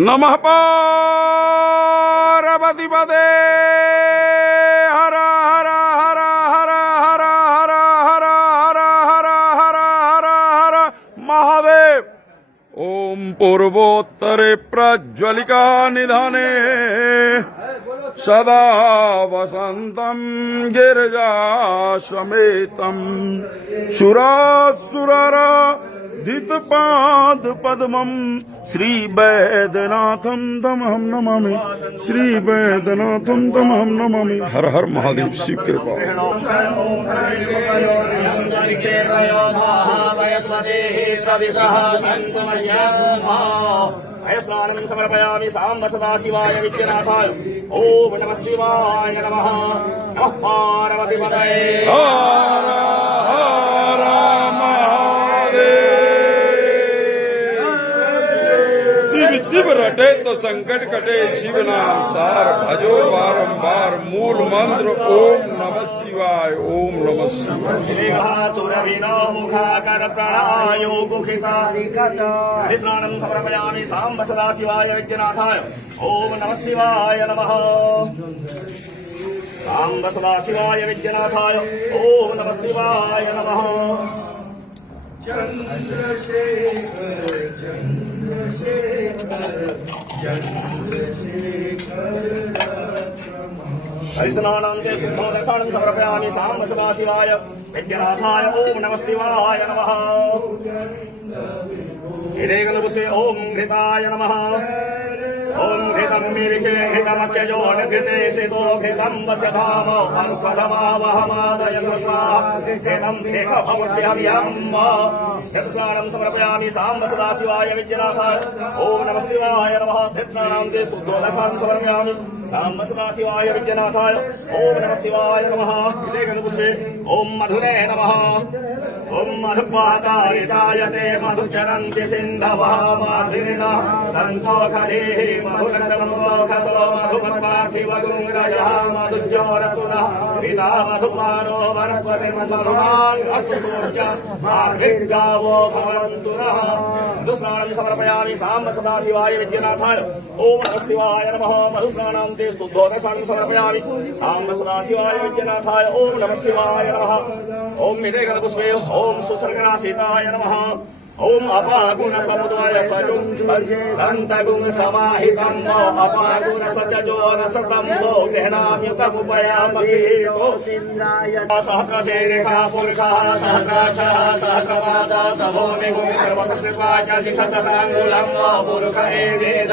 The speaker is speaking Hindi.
नमः पार्वतीपते हर हर हर हर हर हर हर हर हर हर हर हर महादेव। ओम पूर्वोत्तरे प्रज्वलिका निधाने सदा वसंतं गिरिजा समेतं सुरासुररा धितपाद पद्मं श्री वैद्यनाथं तमहं नमामि। श्री वैद्यनाथं तमहं नमामि। हर हर महादेव। शिव कृपा। स्नानं समर्पयामि साम्ब सदाशिवाय विद्यनाथाय। ओम नमः शिवाय नमः। नमः पार्वतीपतये हर हर शिव शिव रटे तो संकट कटे शिव नाम सार भजो बारंबार मूल मंत्र ओम नमः शिवाय। ओम नमः शिवाय। मुखाकर प्राणायो स्नानं समर्पयामि साम्ब सदाशिवाय विद्यनाथाय। ओम नमः शिवाय नमः। साम्ब सदाशिवाय विद्यनाथाय। ओम नमः शिवाय नमः। हरिस्नानान्ते शुद्धोदशानं समर्पयामि साम्ब सदाशिवाय विद्यनाथाय। ओम नमः शिवाय नमः। हिरेगलपुष्पे ओम घृताय नमः। ओम घृतं मीरिचे घृतमच्यजो घृते श्रितो घृतं वस्यधाम अर्कधमावहमादय स्वाहा घृतं भेखभवक्ष्याम्यम्ब। यत्स्नानं समर्पयामि साम्ब सदाशिवाय विद्यनाथाय। ओम नमः शिवाय नमः। धृत्स्नानान्ते शुद्धोदशानं समर्पयामि साम्ब सदाशिवाय विद्यनाथाय। ओम नमः शिवाय नमः। हिरेगलपुष्पे ओम मधुरे नमः। ओम मधुपाताय जायते मधुचरन्ति सिन्धवः माधुरिणः सन्तोषधेः मधुरतमोखसो मधुमत्पार्थिवगुङ्गरजः मधुज्योरस्तुनः पिता मधुपानो वनस्पतिर्मधुमान् अस्तु सूर्यः मार्भिर्गावो भवन्तु नः। मधुस्नानं समर्पयामि साम्ब सदाशिवाय विद्यनाथाय। ओम नमः शिवाय नमः। मधुस्नानान्ते शुद्धोदशानं समर्पयामि साम्ब सदाशिवाय विद्यनाथाय। ओम नमः शिवाय नमः। ओम हिरेगलपुष्पे ओम सुसर्गराशिताय नमः। ओम अपागुण समुद्वय सजुं संतगुण समाहितं अपागुण सचजो रसस्तंभो गहनाम्युतमुपयामि। सहस्रशेखा पुरुषः सहस्राक्षः सहस्रपादः सभो निगुं सर्वकृत्वा च दिशतसाङ्गुलं पुरुष एवेद।